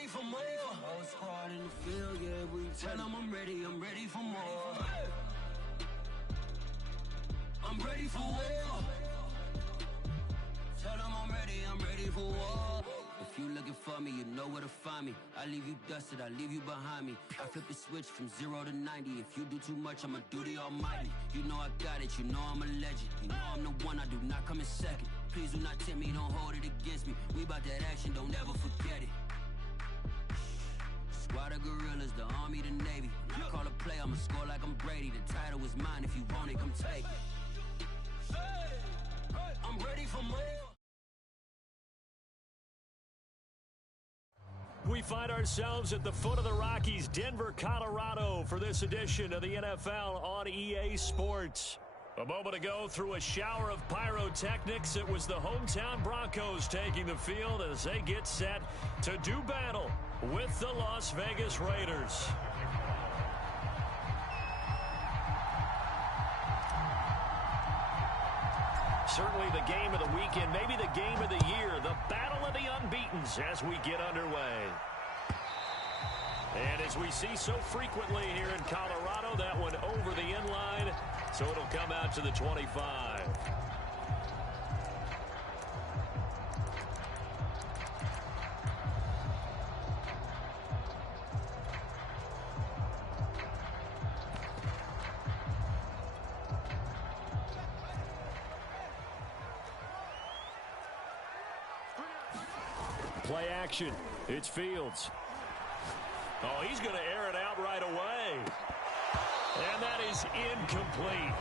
ready for more. Whole squad in the field, yeah, we tell them I'm ready for more. I'm ready for war. Tell them I'm ready for war. If you looking for me, you know where to find me. I leave you dusted, I leave you behind me. I flip the switch from 0 to 90. If you do too much, I'ma do the almighty. You know I got it, you know I'm a legend. You know I'm the one, I do not come in second. Please do not tempt me, don't hold it against me. We bout that action, don't ever forget it. Squad of gorillas, the army, the navy. When I call a play, I'ma score like I'm Brady. The title is mine, if you want it, come take it. I'm ready for more. We find ourselves at the foot of the Rockies, Denver, Colorado, for this edition of the NFL on EA Sports. A moment ago, through a shower of pyrotechnics, it was the hometown Broncos taking the field as they get set to do battle with the Las Vegas Raiders. Certainly the game of the weekend, maybe the game of the year, the battle of the unbeatens as we get underway. And as we see so frequently here in Colorado, that one over the end line, so it'll come out to the 25. Play action. It's Fields. Oh, he's going to air it out right away. And that is incomplete.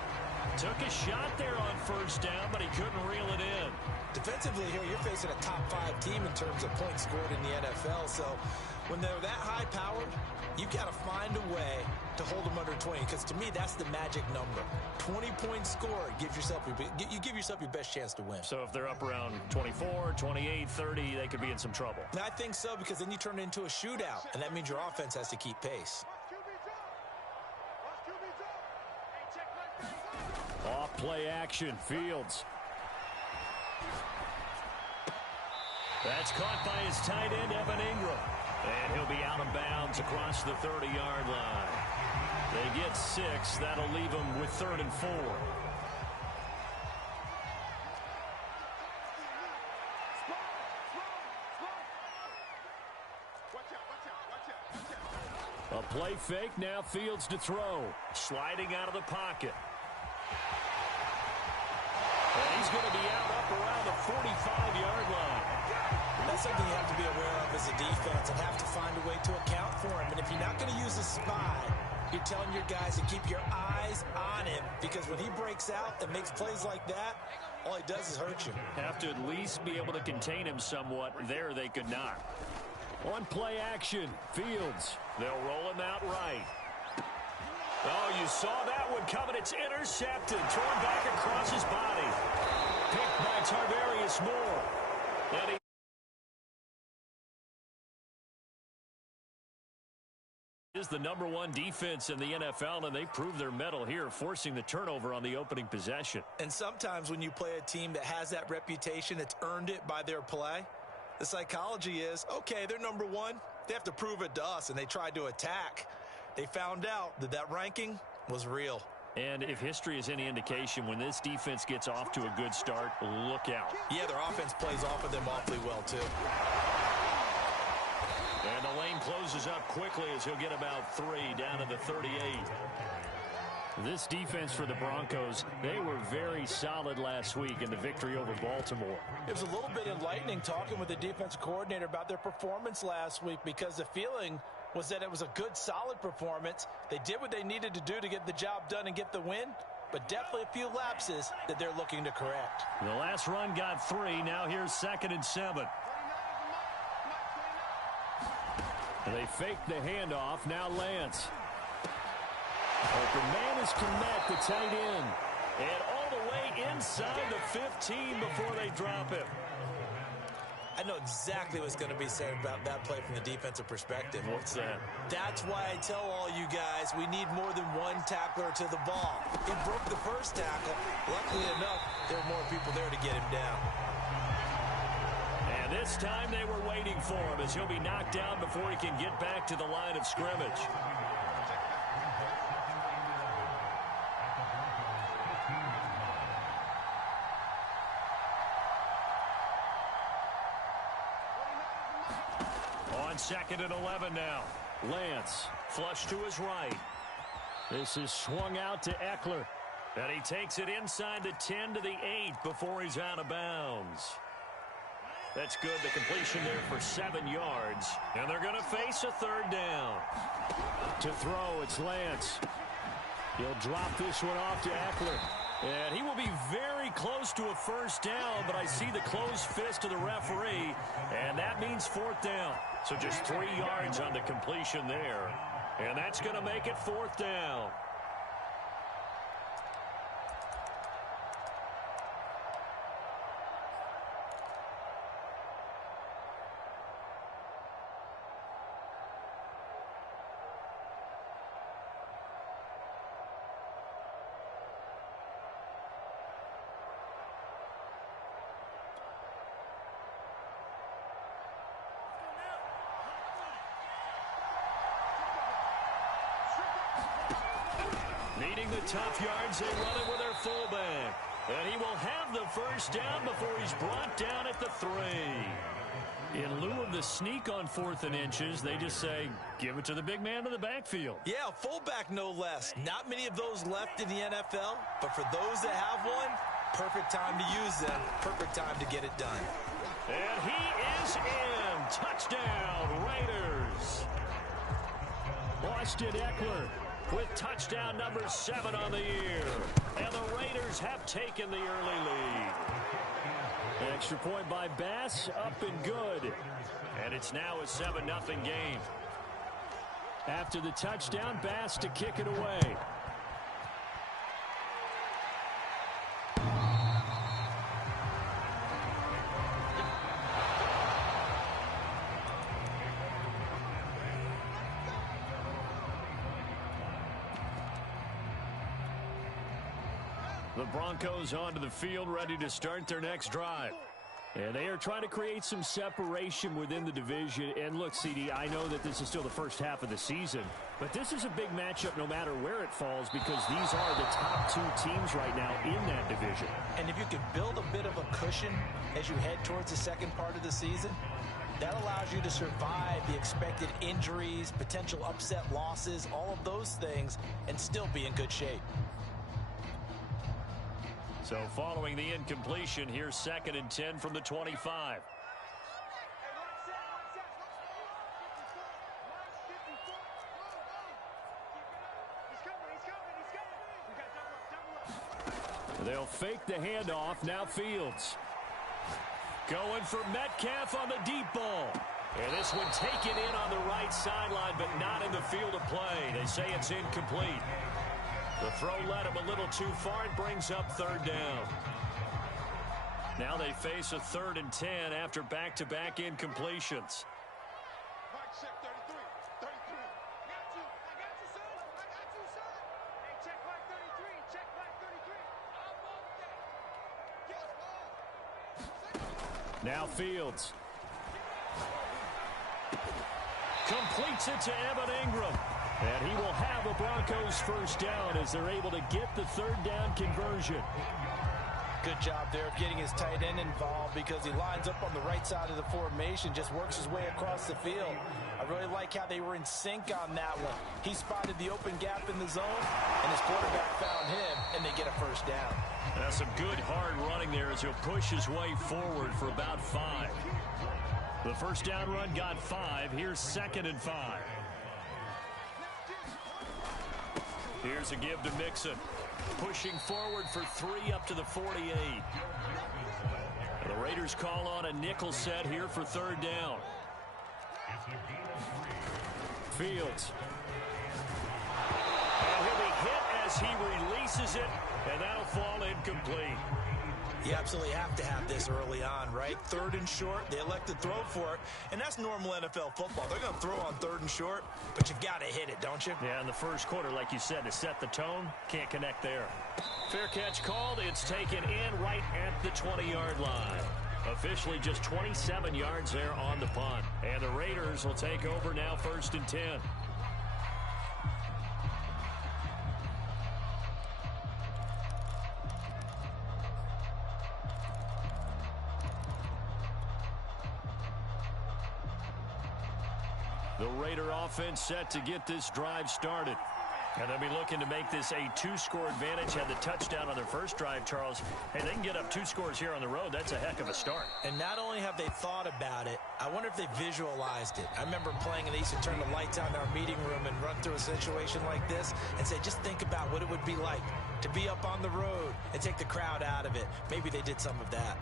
Took a shot there on first down, but he couldn't reel it in. Defensively here, you're facing a top-5 team in terms of points scored in the NFL. So when they're that high-powered, you've got to find a way to hold them under 20, because to me, that's the magic number. 20 points scored, you give yourself your best chance to win. So if they're up around 24, 28, 30, they could be in some trouble. And I think so, because then you turn it into a shootout, and that means your offense has to keep pace. Off play action, Fields. That's caught by his tight end, Evan Ingram. And he'll be out of bounds across the 30-yard line. They get 6. That'll leave them with 3rd and 4. A play fake, now Fields to throw. Sliding out of the pocket. And he's going to be up around the 45-yard line. That's something you have to be aware of as a defense and have to find a way to account for him. And if you're not going to use a spy, you're telling your guys to keep your eyes on him, because when he breaks out and makes plays like that, all he does is hurt you. Have to at least be able to contain him somewhat. There they could not. On play action, Fields. They'll roll him out right. Oh, you saw that one coming. It's intercepted. Torn back across his body. Picked by Tarvarius Moore. And he is the #1 defense in the NFL, and they prove their mettle here, forcing the turnover on the opening possession. And sometimes when you play a team that has that reputation, that's earned it by their play, the psychology is, okay, they're #1. They have to prove it to us, and they tried to attack. They found out that that ranking was real. And if history is any indication, when this defense gets off to a good start, look out. Yeah, their offense plays off of them awfully well, too. And the lane closes up quickly as he'll get about 3 down to the 38. This defense for the Broncos, they were very solid last week in the victory over Baltimore. It was a little bit enlightening talking with the defensive coordinator about their performance last week, because the feeling was that it was a good, solid performance. They did what they needed to do to get the job done and get the win, but definitely a few lapses that they're looking to correct. The last run got 3. Now here's 2nd and 7. They fake the handoff. Now Lance. Open man is Komet, the tight end. And all the way inside the 15 before they drop him. I know exactly what's going to be said about that play from the defensive perspective. What's that? That's why I tell all you guys we need more than one tackler to the ball. He broke the first tackle. Luckily enough, there were more people there to get him down. And And this time they were waiting for him as he'll be knocked down before he can get back to the line of scrimmage. On 2nd and 11 now. Lance, flush to his right. This is swung out to Eckler. And he takes it inside the 10 to the 8 before he's out of bounds. That's good. The completion there for 7 yards. And they're going to face a 3rd down. To throw, it's Lance. He'll drop this one off to Eckler. And he will be very close to a 1st down, but I see the closed fist of the referee, and that means 4th down. So just 3 yards on the completion there. And that's going to make it 4th down. Needing the tough yards, they run it with their fullback. And he will have the 1st down before he's brought down at the 3. In lieu of the sneak on 4th and inches, they just say, give it to the big man in the backfield. Yeah, fullback no less. Not many of those left in the NFL, but for those that have one, perfect time to use them, perfect time to get it done. And he is in. Touchdown, Raiders. Austin Eckler with touchdown number 7 on the year. And the Raiders have taken the early lead. Extra point by Bass, up and good. And it's now a 7-0 game. After the touchdown, Bass to kick it away. The Broncos onto the field, ready to start their next drive. And they are trying to create some separation within the division. And look, CD, I know that this is still the first half of the season, but this is a big matchup no matter where it falls because these are the top 2 teams right now in that division. And if you could build a bit of a cushion as you head towards the second part of the season, that allows you to survive the expected injuries, potential upset losses, all of those things, and still be in good shape. So following the incompletion, here's 2nd and 10 from the 25. They'll fake the handoff. Now Fields. Going for Metcalf on the deep ball. And this one taken in on the right sideline, but not in the field of play. They say it's incomplete. The throw led him a little too far. It brings up 3rd down. Now they face a 3rd and 10 after back-to-back incompletions. Now Fields. Completes it to Evan Ingram. And he will have a Broncos 1st down as they're able to get the 3rd down conversion. Good job there of getting his tight end involved because he lines up on the right side of the formation, just works his way across the field. I really like how they were in sync on that one. He spotted the open gap in the zone, and his quarterback found him, and they get a 1st down. That's some good hard running there as he'll push his way forward for about 5. The 1st down run got 5. Here's 2nd and 5. Here's a give to Mixon. Pushing forward for 3 up to the 48. The Raiders call on a nickel set here for 3rd down. Fields. And he'll be hit as he releases it, and that'll fall incomplete. You absolutely have to have this early on, right? 3rd and short, they elect to throw for it, and that's normal NFL football. They're going to throw on 3rd and short, but you got to hit it, don't you? Yeah, in the first quarter, like you said, to set the tone, can't connect there. Fair catch called. It's taken in right at the 20-yard line. Officially just 27 yards there on the punt. And the Raiders will take over now, 1st and 10. The Raider offense set to get this drive started. And they'll be looking to make this a 2-score advantage. Had the touchdown on their first drive, Charles. Hey, they can get up 2 scores here on the road. That's a heck of a start. And not only have they thought about it, I wonder if they visualized it. I remember playing, and they used to turn the lights on in our meeting room and run through a situation like this and say, just think about what it would be like to be up on the road and take the crowd out of it. Maybe they did some of that.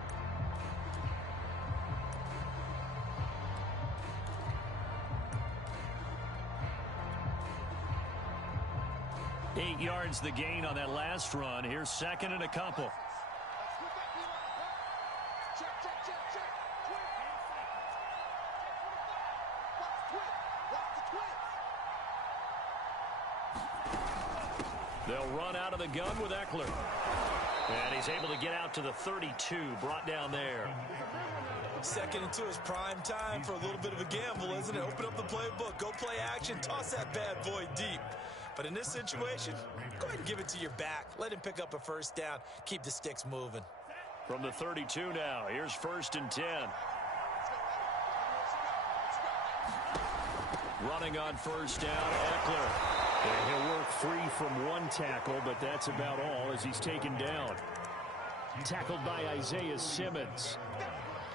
Eight yards the gain on that last run. Here's 2nd and a couple. They'll run out of the gun with Eckler. And he's able to get out to the 32, brought down there. 2nd and 2 is prime time for a little bit of a gamble, isn't it? Open up the playbook, go play action, toss that bad boy deep. But in this situation, go ahead and give it to your back. Let him pick up a 1st down. Keep the sticks moving. From the 32 now, here's 1st and 10. Running on 1st down, Eckler. And he'll work free from 1 tackle, but that's about all as he's taken down. Tackled by Isaiah Simmons.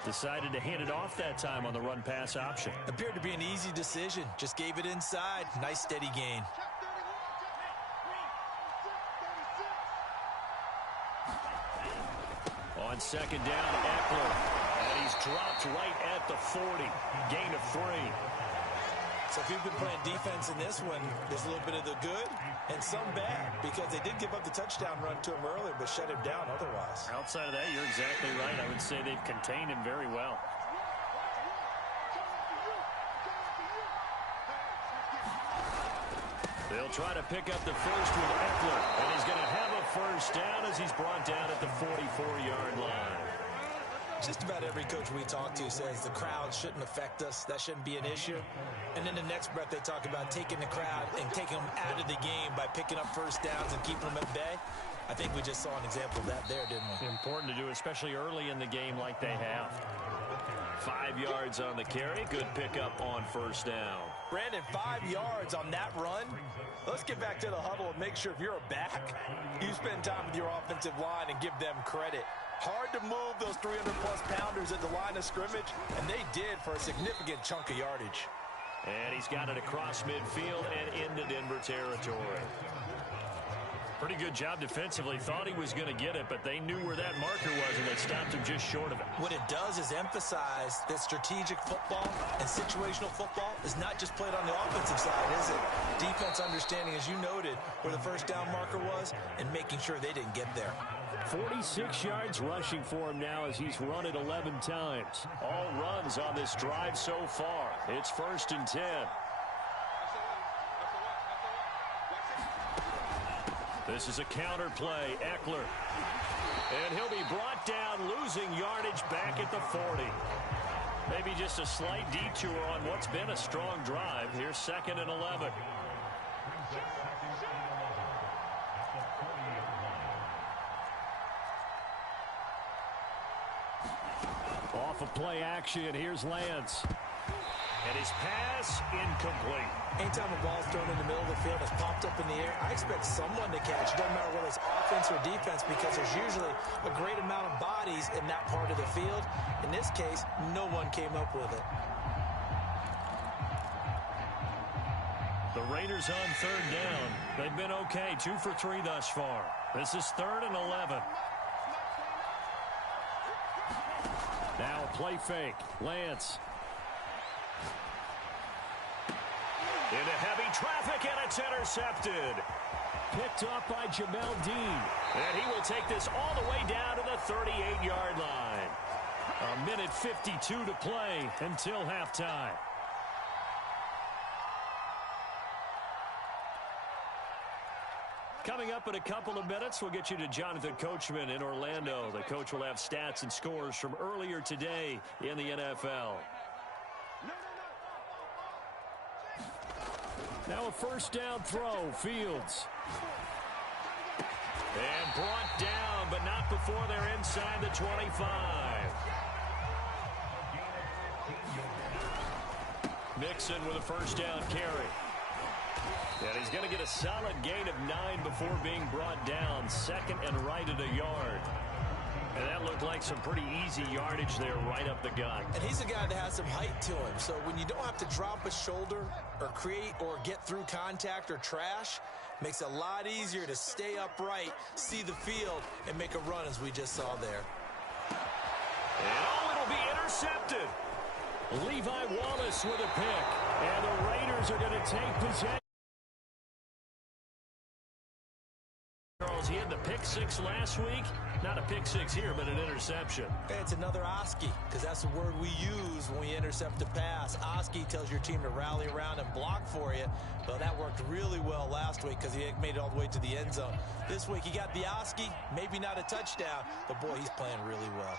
Decided to hand it off that time on the run-pass option. Appeared to be an easy decision. Just gave it inside. Nice steady gain. On 2nd down, Eckler. And he's dropped right at the 40. Gain of 3. So if you've been playing defense in this one, there's a little bit of the good and some bad, because they did give up the touchdown run to him earlier, but shut him down otherwise. Outside of that, you're exactly right. I would say they've contained him very well. They'll try to pick up the first with Eckler, and he's going to have a 1st down as he's brought down at the 44-yard line. Just about every coach we talk to says the crowd shouldn't affect us. That shouldn't be an issue. And in the next breath, they talk about taking the crowd and taking them out of the game by picking up 1st downs and keeping them at bay. I think we just saw an example of that there, didn't we? Important to do, especially early in the game like they have. 5 yards on the carry. Good pickup on 1st down. Brandon, 5 yards on that run. Let's get back to the huddle and make sure if you're a back, you spend time with your offensive line and give them credit. Hard to move those 300-plus pounders at the line of scrimmage, and they did for a significant chunk of yardage. And he's got it across midfield and into Denver territory. Pretty good job defensively. Thought he was going to get it, but they knew where that marker was, and they stopped him just short of it. What it does is emphasize that strategic football and situational football is not just played on the offensive side, is it? Defense understanding, as you noted, where the 1st down marker was and making sure they didn't get there. 46 yards rushing for him now as he's run it 11 times. All runs on this drive so far. It's 1st and 10. This is a counter play. Eckler. And he'll be brought down, losing yardage back at the 40. Maybe just a slight detour on what's been a strong drive. Here's 2nd and 11. Off of play action, here's Lance. And his pass incomplete. Anytime a ball's thrown in the middle of the field, it's popped up in the air, I expect someone to catch. It doesn't matter whether it's offense or defense, because there's usually a great amount of bodies in that part of the field. In this case, no one came up with it. The Raiders on 3rd down. They've been okay, 2 for 3 thus far. This is 3rd and 11. Now a play fake. Lance. Into heavy traffic, and it's intercepted. Picked off by Jamel Dean. And he will take this all the way down to the 38-yard line. A minute 52 to play until halftime. Coming up in a couple of minutes, we'll get you to Jonathan Coachman in Orlando. The coach will have stats and scores from earlier today in the NFL. Now a first down throw, Fields. And brought down, but not before they're inside the 25. Mixon with a first down carry. And he's going to get a solid gain of 9 before being brought down. Second and right at a yard. And that looked like some pretty easy yardage there right up the gut. And he's a guy that has some height to him. So when you don't have to drop a shoulder or create or get through contact or trash, makes it a lot easier to stay upright, see the field, and make a run as we just saw there. And it'll be intercepted. Levi Wallace with a pick. And the Raiders are going to take possession. He had the pick 6 last week. Not a pick 6 here, but an interception. Hey, it's another Oski, because that's the word we use when we intercept a pass. Oski tells your team to rally around and block for you. Well, that worked really well last week because he made it all the way to the end zone. This week he got the Oski, maybe not a touchdown, but boy, he's playing really well.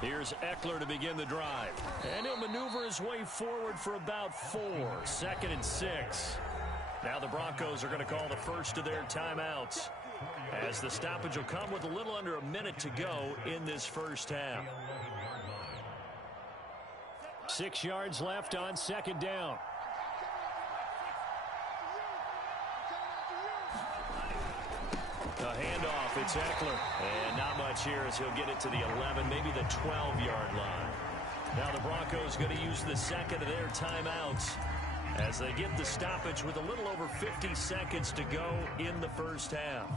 Here's Eckler to begin the drive. And he'll maneuver his way forward for about 4. 2nd and 6. Now the Broncos are going to call the first of their timeouts, as the stoppage will come with a little under a minute to go in this first half. 6 yards left on 2nd down. A handoff, it's Eckler. And not much here as he'll get it to the 11, maybe the 12-yard line. Now the Broncos going to use the second of their timeouts as they get the stoppage with a little over 50 seconds to go in the first half.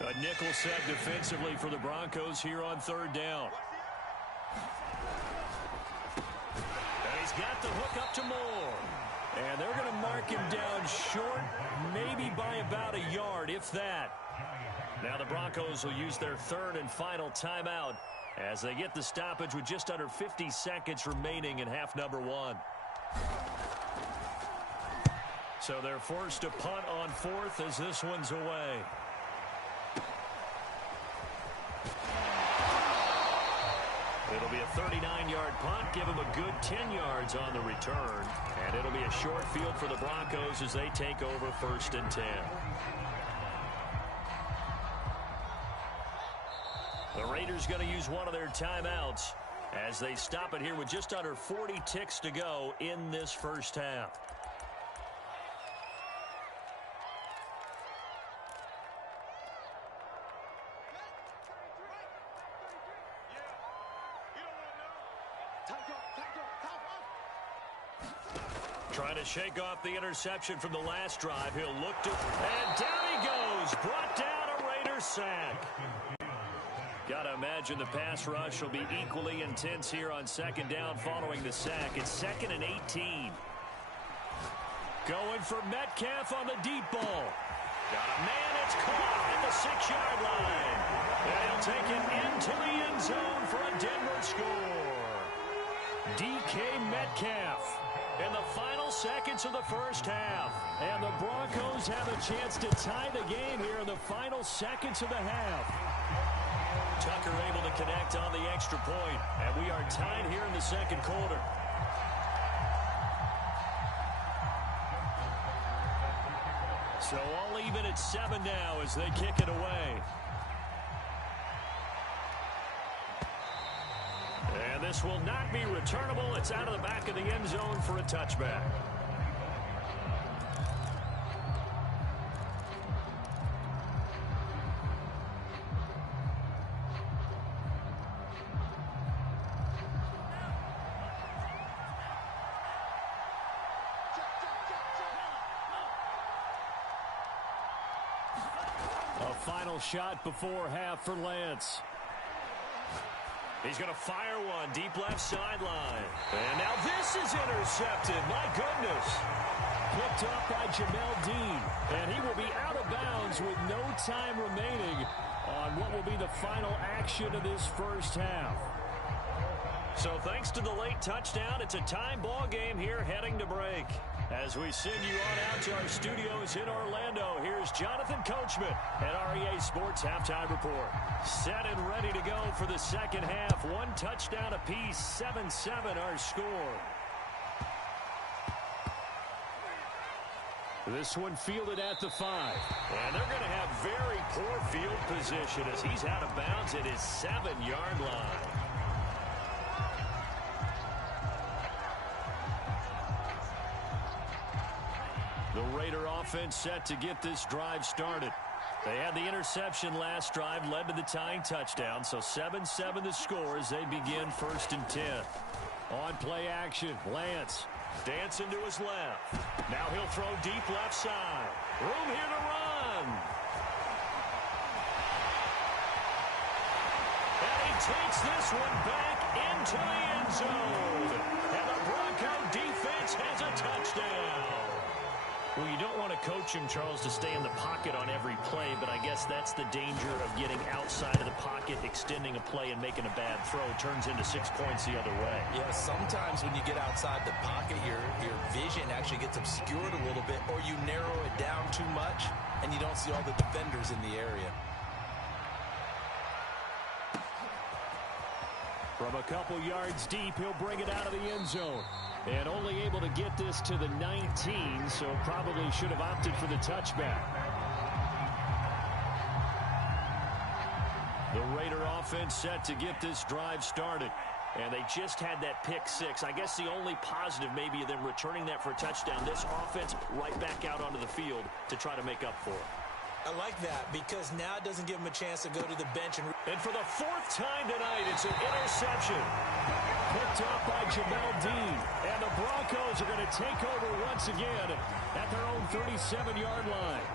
A nickel set defensively for the Broncos here on 3rd down. And he's got the hook up to Moore. And they're going to mark him down short, maybe by about a yard, if that. Now the Broncos will use their 3rd and final timeout as they get the stoppage with just under 50 seconds remaining in half number 1. So they're forced to punt on 4th as this one's away. It'll be a 39-yard punt, give them a good 10 yards on the return. And it'll be a short field for the Broncos as they take over 1st and 10. The Raiders going to use one of their timeouts as they stop it here with just under 40 ticks to go in this first half. Trying to shake off the interception from the last drive. He'll look to, and down he goes. Brought down, a Raiders sack. Got to imagine the pass rush will be equally intense here on 2nd down following the sack. It's 2nd and 18. Going for Metcalf on the deep ball. Got a man, it's caught at the 6-yard line. And he'll take it into the end zone for a Denver score. DK Metcalf in the final seconds of the first half. And the Broncos have a chance to tie the game here in the final seconds of the half. Tucker able to connect on the extra point, and we are tied here in the 2nd quarter. So all even at 7 now as they kick it away. And this will not be returnable. It's out of the back of the end zone for a touchback. Final shot before half for Lance. He's going to fire one deep left sideline. And now this is intercepted. My goodness. Picked up by Jamel Dean. And he will be out of bounds with no time remaining on what will be the final action of this first half. So thanks to the late touchdown, it's a tie ball game here heading to break. As we send you on out to our studios in Orlando, here's Jonathan Coachman at REA Sports Halftime Report. Set and ready to go for the second half. One touchdown apiece, 7-7 our score. This one fielded at the 5. And they're going to have very poor field position as he's out of bounds at his 7-yard line. The Raider offense set to get this drive started. They had the interception last drive, led to the tying touchdown, so 7-7 the score as they begin 1st and 10. On play action, Lance dancing to his left. Now he'll throw deep left side. Room here to run. And he takes this one back into the end zone. And the Bronco defense has a touchdown. Well, you don't want to coach him, Charles, to stay in the pocket on every play, but I guess that's the danger of getting outside of the pocket, extending a play, and making a bad throw. It turns into 6 points the other way. Yeah, sometimes when you get outside the pocket, your vision actually gets obscured a little bit, or you narrow it down too much, and you don't see all the defenders in the area. From a couple yards deep, he'll bring it out of the end zone. And only able to get this to the 19, so probably should have opted for the touchback. The Raider offense set to get this drive started. And they just had that pick 6. I guess the only positive maybe of them returning that for a touchdown. This offense right back out onto the field to try to make up for it. I like that because now it doesn't give him a chance to go to the bench. And for the 4th time tonight, it's an interception. Picked off by Jamel Dean. And the Broncos are going to take over once again at their own 37-yard line.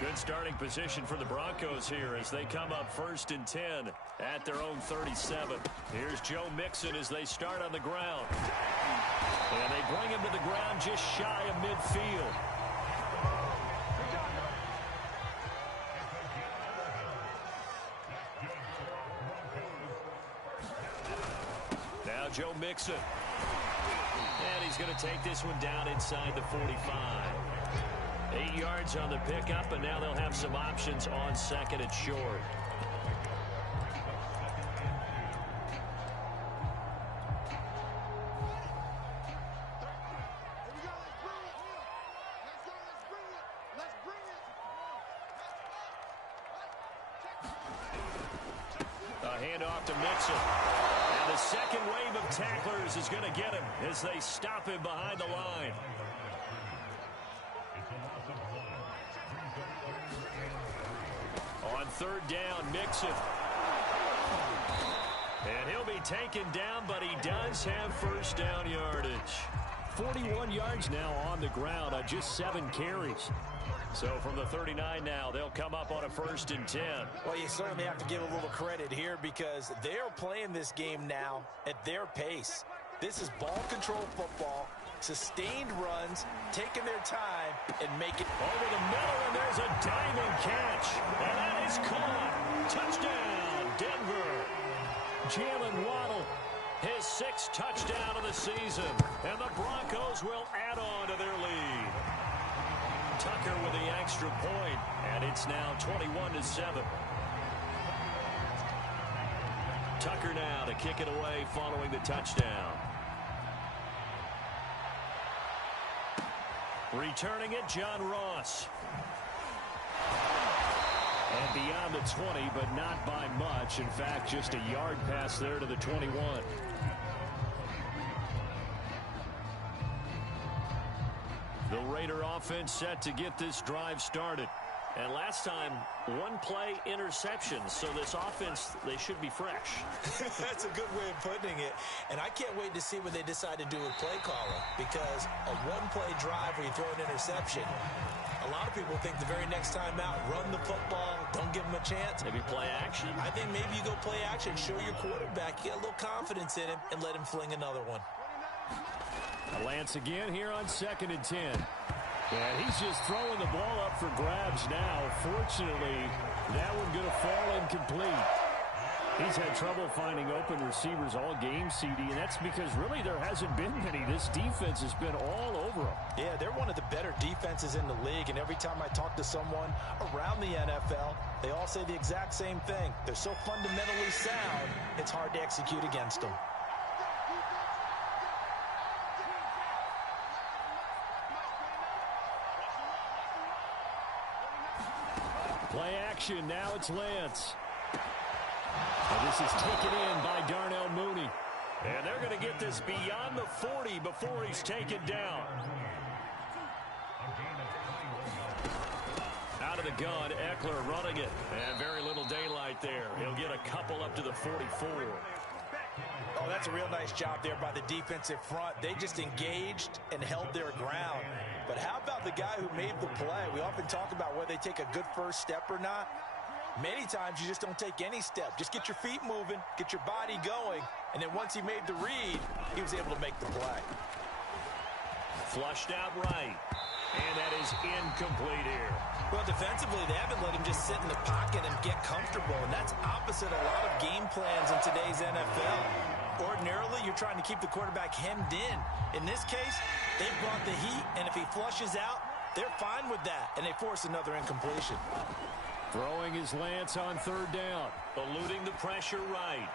Good starting position for the Broncos here as they come up 1st and 10 at their own 37. Here's Joe Mixon as they start on the ground. And they bring him to the ground just shy of midfield. Now Joe Mixon. And he's going to take this one down inside the 45. 8 yards on the pickup, and now they'll have some options on 2nd and short. A handoff to Mixon. And the second wave of tacklers is going to get him as they stop him behind the line. On 3rd down, Mixon. And he'll be taken down, but he does have 1st down yardage. 41 yards now on the ground on just 7 carries. So from the 39 now, they'll come up on a 1st and 10. Well, you certainly have to give a little credit here because they're playing this game now at their pace. This is ball control football, sustained runs, taking their time, and making over the middle, and there's a diving catch. And that is caught. Touchdown, Denver. Jalen Waddle, his 6th touchdown of the season. And the Broncos will add on to their lead. Tucker with the extra point, and it's now 21-7. Tucker now to kick it away following the touchdown. Returning it, John Ross. And beyond the 20, but not by much. In fact, just a yard pass there to the 21. The Raider offense set to get this drive started. And last time, 1-play interceptions. So this offense, they should be fresh. That's a good way of putting it. And I can't wait to see what they decide to do with play calling. Because a 1-play drive where you throw an interception, a lot of people think the very next time out, run the football, don't give them a chance. Maybe play action. I think maybe you go play action, show your quarterback, get a little confidence in him, and let him fling another one. Lance again here on 2nd and 10. And he's just throwing the ball up for grabs now. Fortunately, that one going to fall incomplete. He's had trouble finding open receivers all game, CD, and that's because really there hasn't been many. This defense has been all over them. Yeah, they're one of the better defenses in the league, and every time I talk to someone around the NFL, they all say the exact same thing. They're so fundamentally sound, it's hard to execute against them. Play action, now it's Lance. And this is taken in by Darnell Mooney. And they're going to get this beyond the 40 before he's taken down. Out of the gun, Eckler running it. And very little daylight there. He'll get a couple up to the 44. Oh, that's a real nice job there by the defensive front. They just engaged and held their ground. But how about the guy who made the play? We often talk about whether they take a good first step or not. Many times you just don't take any step. Just get your feet moving, get your body going, and then once he made the read, he was able to make the play. Flushed out right. And that is incomplete here. Well, defensively, they haven't let him just sit in the pocket and get comfortable, and that's opposite a lot of game plans in today's NFL. Ordinarily, you're trying to keep the quarterback hemmed in. In this case, they brought the heat, and if he flushes out, they're fine with that, and they force another incompletion. Throwing his Lance on third down. Eluding the pressure right.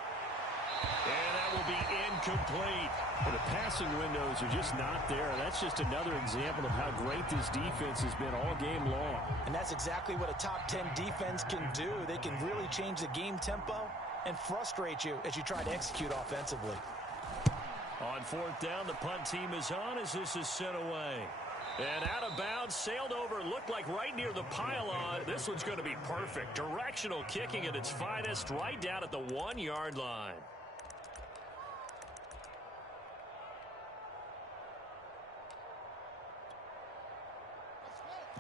And that will be incomplete. But the passing windows are just not there. That's just another example of how great this defense has been all game long. And that's exactly what a top 10 defense can do. They can really change the game tempo and frustrate you as you try to execute offensively. On fourth down, the punt team is on as this is sent away. And out of bounds, sailed over, looked like right near the pylon. This one's going to be perfect. Directional kicking at its finest, right down at the 1-yard line.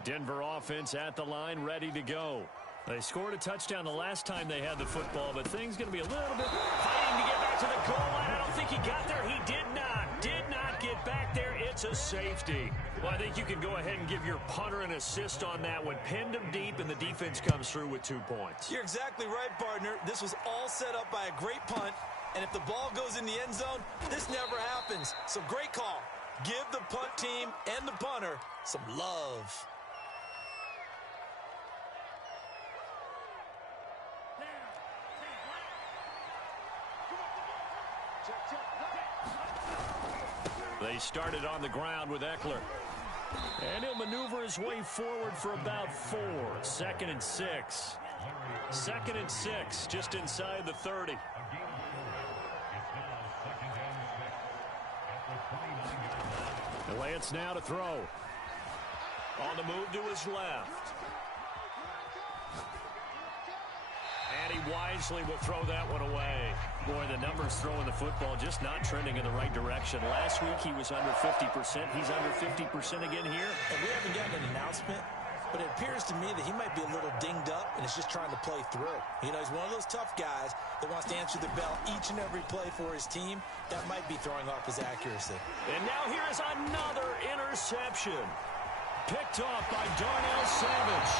Denver offense at the line, ready to go. They scored a touchdown the last time they had the football, but things going to be a little bit fighting to get back to the goal line. I don't think he got there. He did not get back there. It's a safety. Well, I think you can go ahead and give your punter an assist on that one. Pinned him deep, and the defense comes through with 2 points. You're exactly right, partner. This was all set up by a great punt, and if the ball goes in the end zone, this never happens. So great call. Give the punt team and the punter some love. They started on the ground with Eckler. And he'll maneuver his way forward for about 4. 2nd and 6. 2nd and 6, just inside the 30. Lance now to throw. On the move to his left. And he wisely will throw that one away. Boy, the numbers throwing the football just not trending in the right direction. Last week he was under 50%. He's under 50% again here. And we haven't gotten an announcement, but it appears to me that he might be a little dinged up and is just trying to play through. You know, he's one of those tough guys that wants to answer the bell each and every play for his team. That might be throwing off his accuracy. And now here is another interception. Picked off by Darnell Savage.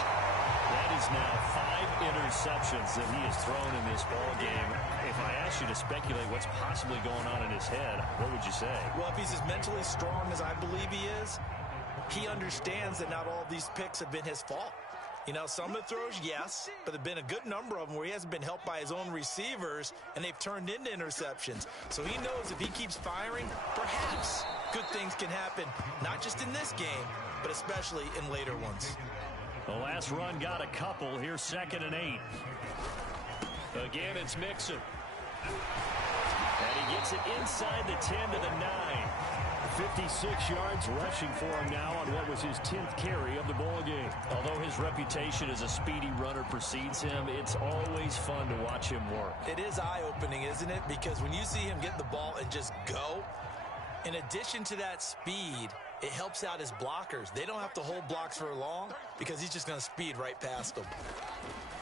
That is now 5 interceptions that he has thrown in this ball game. If I asked you to speculate what's possibly going on in his head, what would you say? Well, if he's as mentally strong as I believe he is, he understands that not all of these picks have been his fault. You know, some of the throws, yes, but there have been a good number of them where he hasn't been helped by his own receivers, and they've turned into interceptions. So he knows if he keeps firing, perhaps good things can happen, not just in this game, but especially in later ones. The last run got a couple. Here's 2nd and 8. Again, it's Mixon. And he gets it inside the 10 to the 9. 56 yards rushing for him now on what was his 10th carry of the ball game. Although his reputation as a speedy runner precedes him, it's always fun to watch him work. It is eye-opening, isn't it? Because when you see him get the ball and just go, in addition to that speed, it helps out his blockers. They don't have to hold blocks for long because he's just going to speed right past them.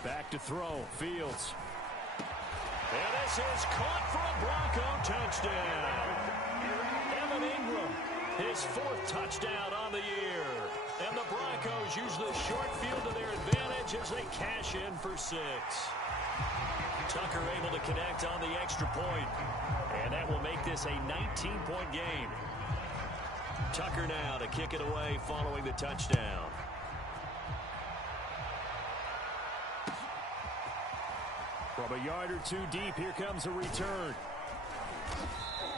Back to throw, Fields. And this is caught for a Bronco touchdown. Evan Ingram, his 4th touchdown on the year. And the Broncos use the short field to their advantage as they cash in for 6. Tucker able to connect on the extra point. And that will make this a 19-point game. Tucker now to kick it away following the touchdown. From a yard or two deep, here comes a return.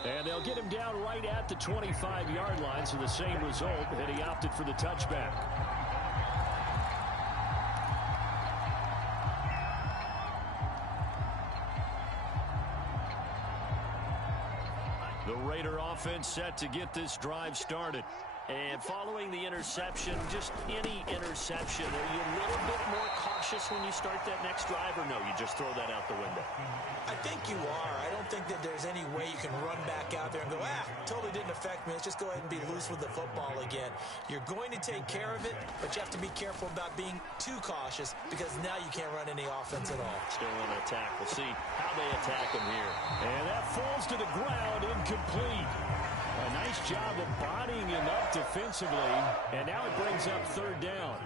And they'll get him down right at the 25-yard line, so the same result, and he opted for the touchback. The Raider offense set to get this drive started. And following the interception, just any interception, are you a little bit more cautious when you start that next drive, or no, you just throw that out the window? I think you are. I don't think that there's any way you can run back out there and go, totally didn't affect me. Let's just go ahead and be loose with the football again. You're going to take care of it, but you have to be careful about being too cautious because now you can't run any offense at all. Still want to attack. We'll see how they attack him here. And that falls to the ground, incomplete. A nice job of bodying him up defensively, and now it brings up third down.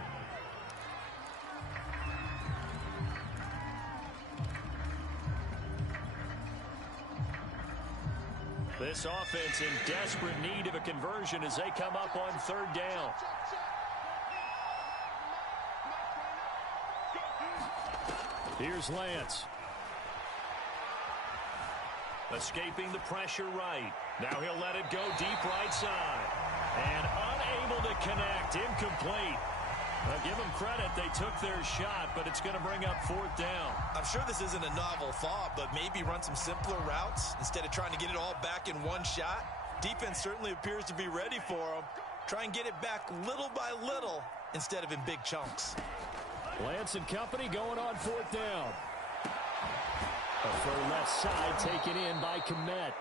This offense in desperate need of a conversion as they come up on third down. Here's Lance. Escaping the pressure right. Now he'll let it go deep right side. And unable to connect. Incomplete. Give them credit. They took their shot, but it's going to bring up fourth down. I'm sure this isn't a novel thought, but maybe run some simpler routes instead of trying to get it all back in one shot. Defense certainly appears to be ready for them. Try and get it back little by little instead of in big chunks. Lance and company going on fourth down. For left side taken in by Kmet.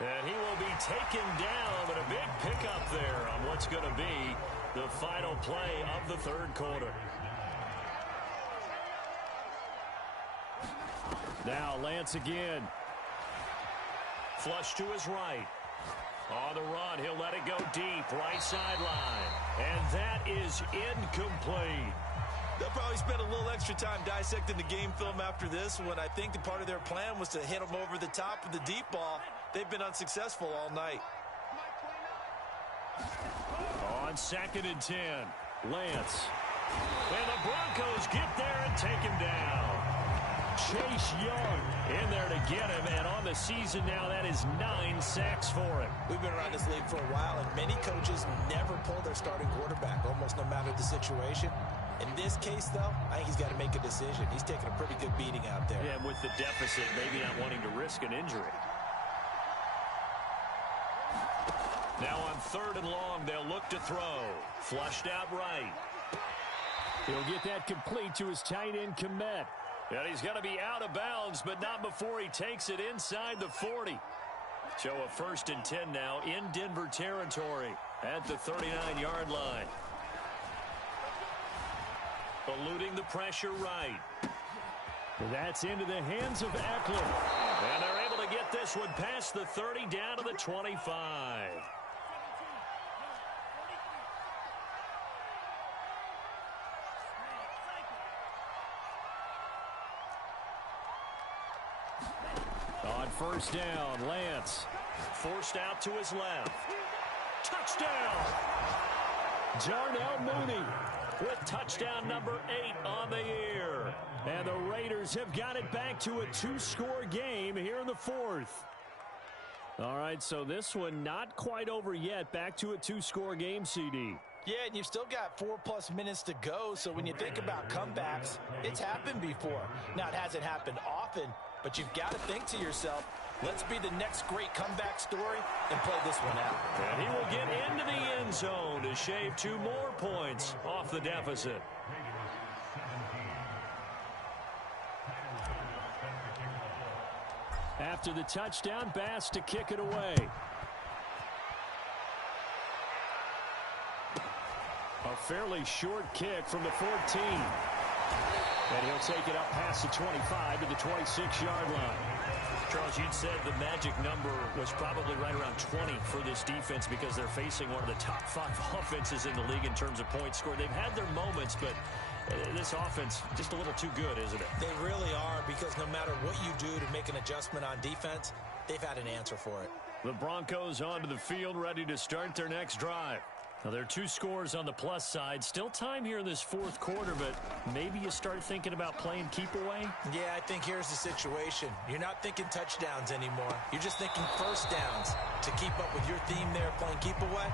And he will be taken down, but a big pickup there on what's going to be the final play of the third quarter. Now Lance again. Flush to his right. On the run, he'll let it go deep, right sideline. And that is incomplete. They'll probably spend a little extra time dissecting the game film after this when I think the part of their plan was to hit them over the top of the deep ball. They've been unsuccessful all night. On 2nd and 10, Lance. And the Broncos get there and take him down. Chase Young in there to get him, and on the season now, that is 9 sacks for him. We've been around this league for a while, and many coaches never pull their starting quarterback, almost no matter the situation. In this case, though, I think he's got to make a decision. He's taking a pretty good beating out there. Yeah, with the deficit, maybe not wanting to risk an injury. Now on 3rd and long, they'll look to throw. Flushed out right. He'll get that complete to his tight end, Kmet. And he's going to be out of bounds, but not before he takes it inside the 40. So a 1st and 10 now in Denver territory at the 39-yard line. Eluding the pressure right. That's into the hands of Eckler. And they're able to get this one past the 30 down to the 25. On 1st down, Lance forced out to his left. Touchdown! Jarnell Mooney with touchdown number 8 on the year. And the Raiders have got it back to a 2-score game here in the 4th. All right, so this one not quite over yet. Back to a 2-score game, CD. Yeah, and you've still got 4+ minutes to go, so when you think about comebacks, it's happened before. Now, it hasn't happened often, but you've got to think to yourself, let's be the next great comeback story and play this one out. And he will get into the end zone to shave 2 more points off the deficit. After the touchdown, Bass to kick it away. A fairly short kick from the 14. And he'll take it up past the 25 to the 26-yard line. Charles, you'd said the magic number was probably right around 20 for this defense because they're facing one of the top 5 offenses in the league in terms of points scored. They've had their moments, but This offense just a little too good, isn't it? They really are, because no matter what you do to make an adjustment on defense, they've had an answer for it. The Broncos onto the field, ready to start their next drive. Now, there are 2 scores on the plus side. Still time here in this fourth quarter, but maybe you start thinking about playing keep away? Yeah, I think here's the situation. You're not thinking touchdowns anymore. You're just thinking first downs. To keep up with your theme there, playing keep away,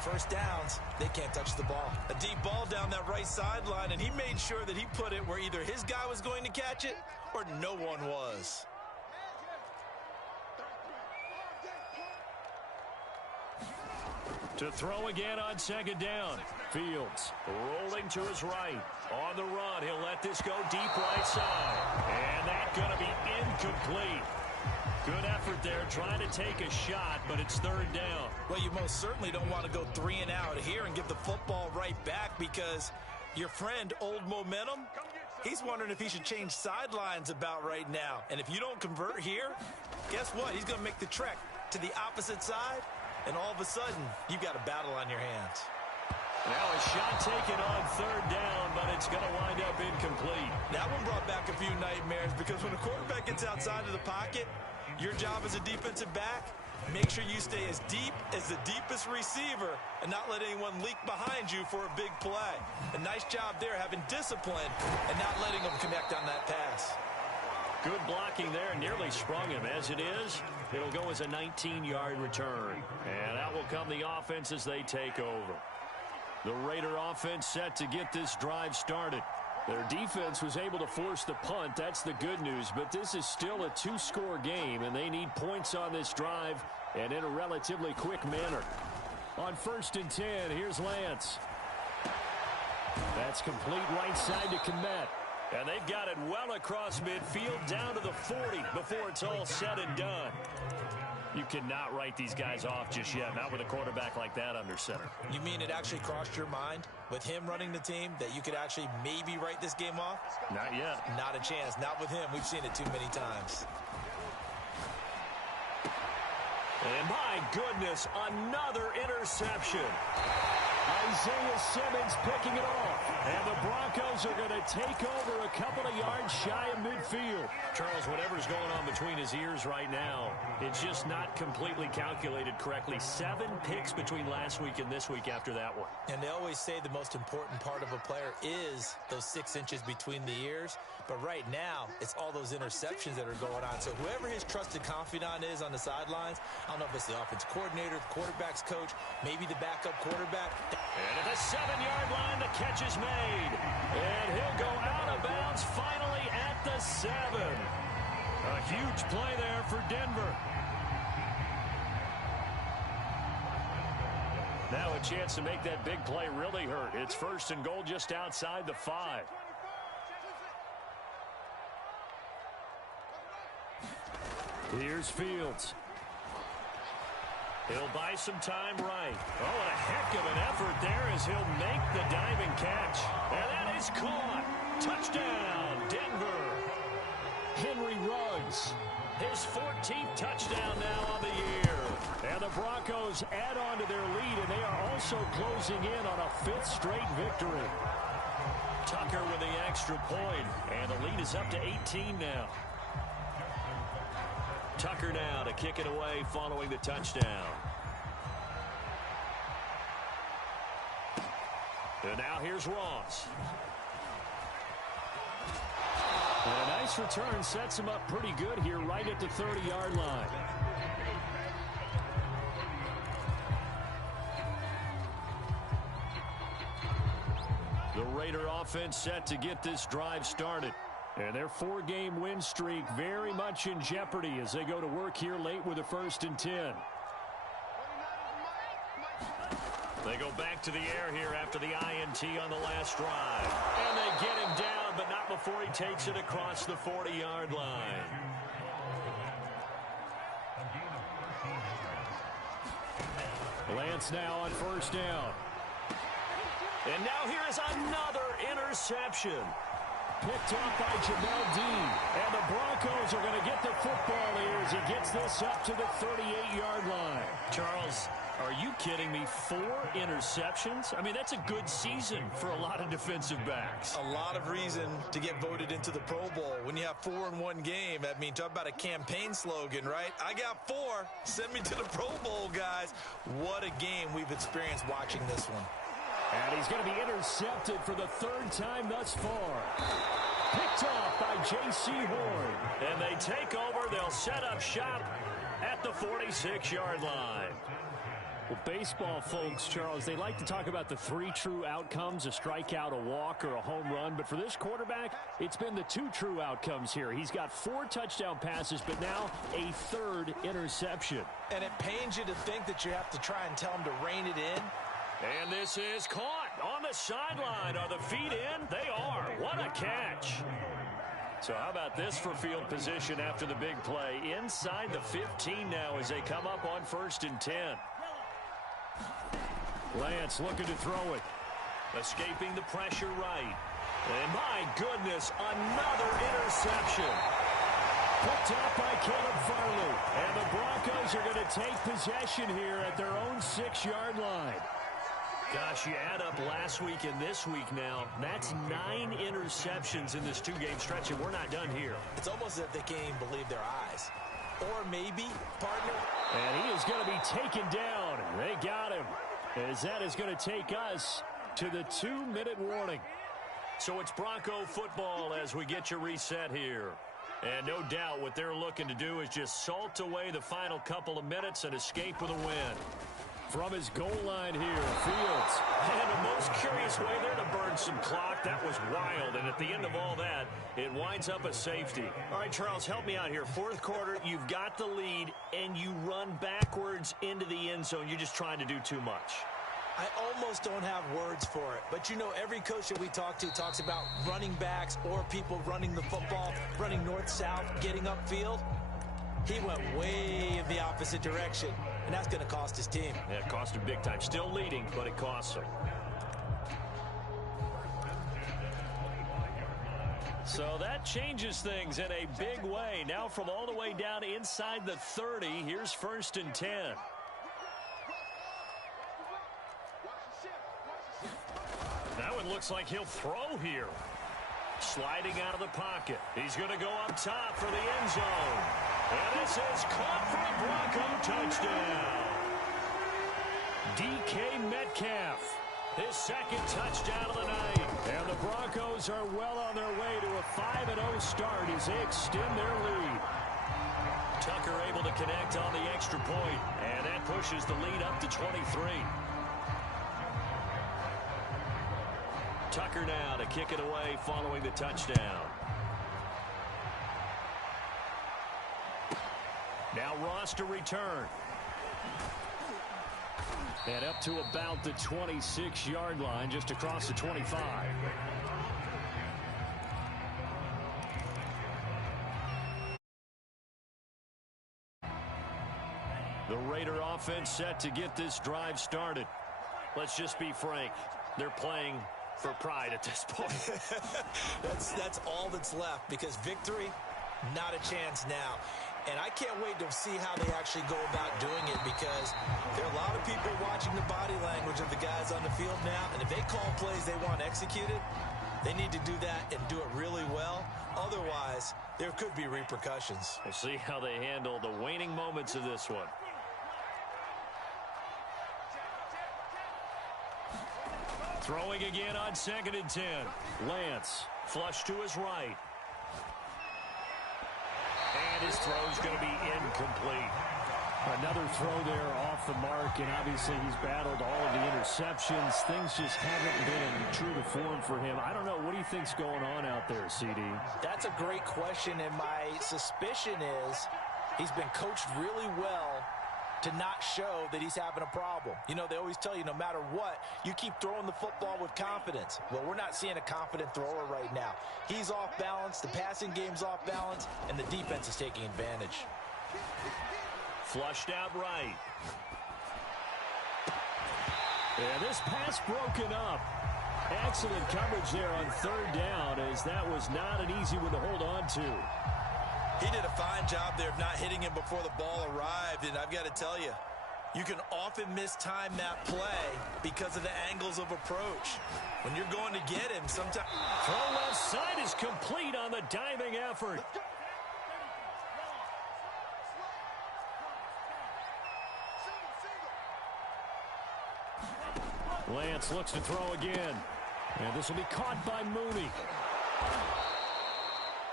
first downs, they can't touch the ball. A deep ball down that right sideline, and he made sure that he put it where either his guy was going to catch it or no one was. To throw again on second down. Fields rolling to his right. On the run, he'll let this go deep right side. And that's going to be incomplete. Good effort there, trying to take a shot, but it's third down. Well, you most certainly don't want to go 3 and out here and give the football right back, because your friend, Old Momentum, he's wondering if he should change sidelines about right now. And if you don't convert here, guess what? He's going to make the trek to the opposite side. And all of a sudden, you've got a battle on your hands. Now a shot taken on third down, but it's going to wind up incomplete. That one brought back a few nightmares, because when a quarterback gets outside of the pocket, your job as a defensive back, make sure you stay as deep as the deepest receiver and not let anyone leak behind you for a big play. A nice job there, having discipline and not letting them connect on that pass. Good blocking there, nearly sprung him. As it is, it'll go as a 19-yard return. And out will come the offense as they take over. The Raider offense set to get this drive started. Their defense was able to force the punt. That's the good news. But this is still a 2-score game, and they need points on this drive and in a relatively quick manner. On 1st and 10, here's Lance. That's complete right side to Kmet. And they've got it well across midfield down to the 40 before it's all said and done. You cannot write these guys off just yet, not with a quarterback like that under center. You mean it actually crossed your mind with him running the team that you could actually maybe write this game off? Not yet. Not a chance. Not with him. We've seen it too many times. And my goodness, another interception. Isaiah Simmons picking it off. And the Broncos are going to take over a couple of yards shy of midfield. Charles, whatever's going on between his ears right now, it's just not completely calculated correctly. 7 picks between last week and this week after that one. And they always say the most important part of a player is those 6 inches between the ears. But right now, it's all those interceptions that are going on. So whoever his trusted confidant is on the sidelines, I don't know if it's the offense coordinator, the quarterback's coach, maybe the backup quarterback. And at the 7-yard line, the catch is made. And he'll go out of bounds finally at the 7. A huge play there for Denver. Now a chance to make that big play really hurt. It's 1st and goal just outside the 5. Here's Fields. He'll buy some time right. Oh, and a heck of an effort there as he'll make the diving catch. And that is caught. Touchdown, Denver. Henry Ruggs, his 14th touchdown now on the year. And the Broncos add on to their lead, and they are also closing in on a 5th straight victory. Tucker with the extra point, and the lead is up to 18 now. Tucker now to kick it away following the touchdown. And now here's Ross. And a nice return sets him up pretty good here right at the 30-yard line. The Raider offense set to get this drive started. And their 4-game win streak very much in jeopardy as they go to work here late with a 1st and 10. They go back to the air here after the INT on the last drive. And they get him down, but not before he takes it across the 40-yard line. Lance now on 1st down. And now here is another interception. picked off by Jamel Dean. And the Broncos are going to get the football here as he gets this up to the 38-yard line. Charles, are you kidding me? 4 interceptions? I mean, that's a good season for a lot of defensive backs. A lot of reason to get voted into the Pro Bowl. When you have 4 in one game, I mean, talk about a campaign slogan, right? I got 4. Send me to the Pro Bowl, guys. What a game we've experienced watching this one. And he's going to be intercepted for the 3rd time thus far. Picked off by J.C. Horn. And they take over. They'll set up shop at the 46-yard line. Well, baseball folks, Charles, they like to talk about the 3 true outcomes, a strikeout, a walk, or a home run. But for this quarterback, it's been the 2 true outcomes here. He's got 4 touchdown passes, but now a 3rd interception. And it pains you to think that you have to try and tell him to rein it in. And this is caught on the sideline. Are the feet in? They are. What a catch. So how about this for field position after the big play? Inside the 15 now as they come up on 1st and 10. Lance looking to throw it. Escaping the pressure right. And my goodness, another interception. Picked up by Caleb Farley. And the Broncos are going to take possession here at their own 6-yard line. Gosh, you add up last week and this week now. That's 9 interceptions in this 2-game stretch, and we're not done here. It's almost as if they can't even believe their eyes. Or maybe, partner. And he is going to be taken down. They got him. As that is going to take us to the 2-minute warning. So it's Bronco football as we get you reset here. And no doubt what they're looking to do is just salt away the final couple of minutes and escape with a win. From his goal line here, Fields. And the most curious way there to burn some clock. That was wild. And at the end of all that, it winds up a safety. All right, Charles, help me out here. 4th quarter, you've got the lead, and you run backwards into the end zone. You're just trying to do too much. I almost don't have words for it. But, you know, every coach that we talk to talks about running backs or people running the football, running north-south, getting upfield. He went way in the opposite direction, and that's going to cost his team. Yeah, it cost him big time. Still leading, but it costs him. So that changes things in a big way. Now from all the way down inside the 30, here's 1st and 10. That one looks like he'll throw here. Sliding out of the pocket. He's going to go up top for the end zone. And this is caught for a Bronco touchdown. DK Metcalf, his 2nd touchdown of the night. And the Broncos are well on their way to a 5-0 start as they extend their lead. Tucker able to connect on the extra point, and that pushes the lead up to 23. Tucker now to kick it away following the touchdown. Now Ross to return. And up to about the 26-yard line, just across the 25. The Raider offense set to get this drive started. Let's just be frank. They're playing for pride at this point. That's all that's left, because victory, not a chance now. And I can't wait to see how they actually go about doing it, because there are a lot of people watching the body language of the guys on the field now, and if they call plays they want executed, they need to do that and do it really well. Otherwise, there could be repercussions. We'll see how they handle the waning moments of this one. Throwing again on 2nd and 10. Lance, flush to his right. And his throw's going to be incomplete. Another throw there off the mark, and obviously he's battled all of the interceptions. Things just haven't been true to form for him. I don't know. What do you think's going on out there, CD? That's a great question, and my suspicion is he's been coached really well to not show that he's having a problem. You know, they always tell you no matter what, you keep throwing the football with confidence. Well, we're not seeing a confident thrower right now. He's off balance, the passing game's off balance, and the defense is taking advantage. Flushed out right. And this pass broken up. Excellent coverage there on third down, as that was not an easy one to hold on to. He did a fine job there of not hitting him before the ball arrived, and I've got to tell you, you can often mistime that play because of the angles of approach. When you're going to get him, sometimes... Throw left side is complete on the diving effort. Lance looks to throw again. And this will be caught by Mooney.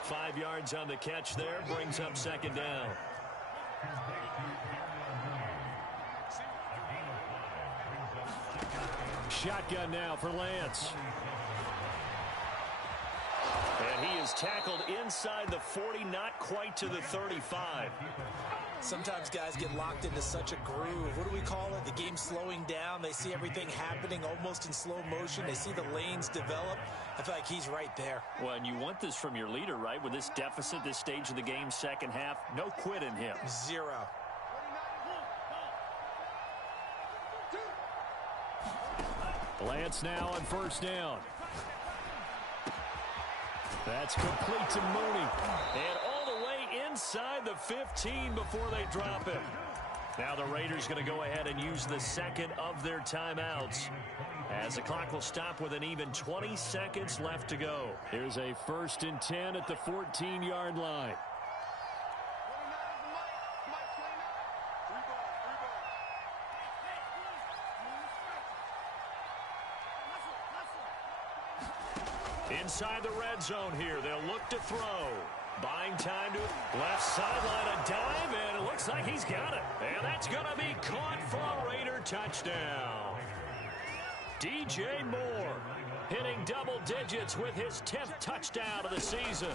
5 yards on the catch there, brings up second down. Shotgun now for Lance. And he is tackled inside the 40, not quite to the 35. Sometimes guys get locked into such a groove. What do we call it? The game slowing down. They see everything happening almost in slow motion. They see the lanes develop. I feel like he's right there. Well, and you want this from your leader, right? With this deficit, this stage of the game, second half, no quit in him. Zero. Lance now on first down. That's complete to Mooney. And all the way inside the 15 before they drop it. Now the Raiders going to go ahead and use the second of their timeouts, as the clock will stop with an even 20 seconds left to go. Here's a 1st and 10 at the 14-yard line. Inside the red zone here. They'll look to throw. Buying time to left sideline, a dive, and it looks like he's got it. And that's going to be caught for a Raider touchdown. DJ Moore hitting double digits with his 10th touchdown of the season.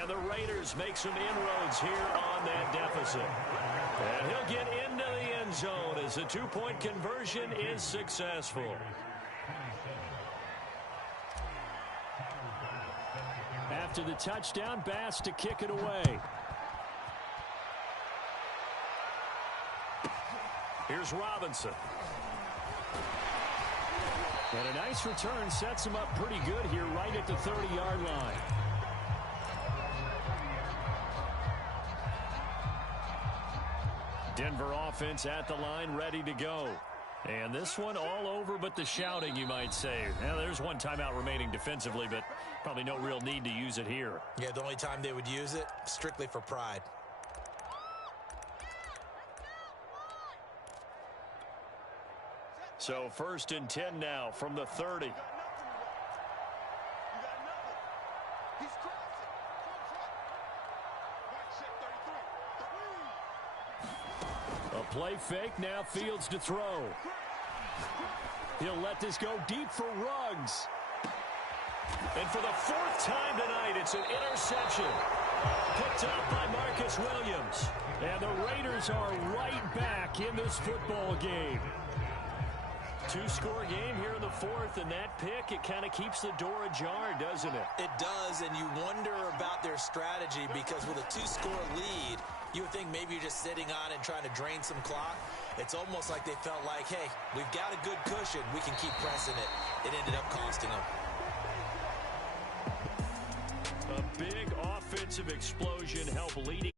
And the Raiders make some inroads here on that deficit. And he'll get into the end zone as the two-point conversion is successful. After the touchdown, Bass to kick it away. Here's Robinson. And a nice return sets him up pretty good here right at the 30-yard line. Denver offense at the line, ready to go. And this one all over but the shouting, you might say. Now, there's one timeout remaining defensively, but probably no real need to use it here. Yeah, the only time they would use it, strictly for pride. So 1st and 10 now from the 30. A play fake, now Fields to throw. He'll let this go deep for Ruggs. And for the 4th time tonight, it's an interception. Picked up by Marcus Williams. And the Raiders are right back in this football game. 2-score game here in the 4th, and that pick, it kind of keeps the door ajar, doesn't it? It does, and you wonder about their strategy, because with a 2-score lead, you would think maybe you're just sitting on it and trying to drain some clock. It's almost like they felt like, hey, we've got a good cushion. We can keep pressing it. It ended up costing them. A big offensive explosion helped leading.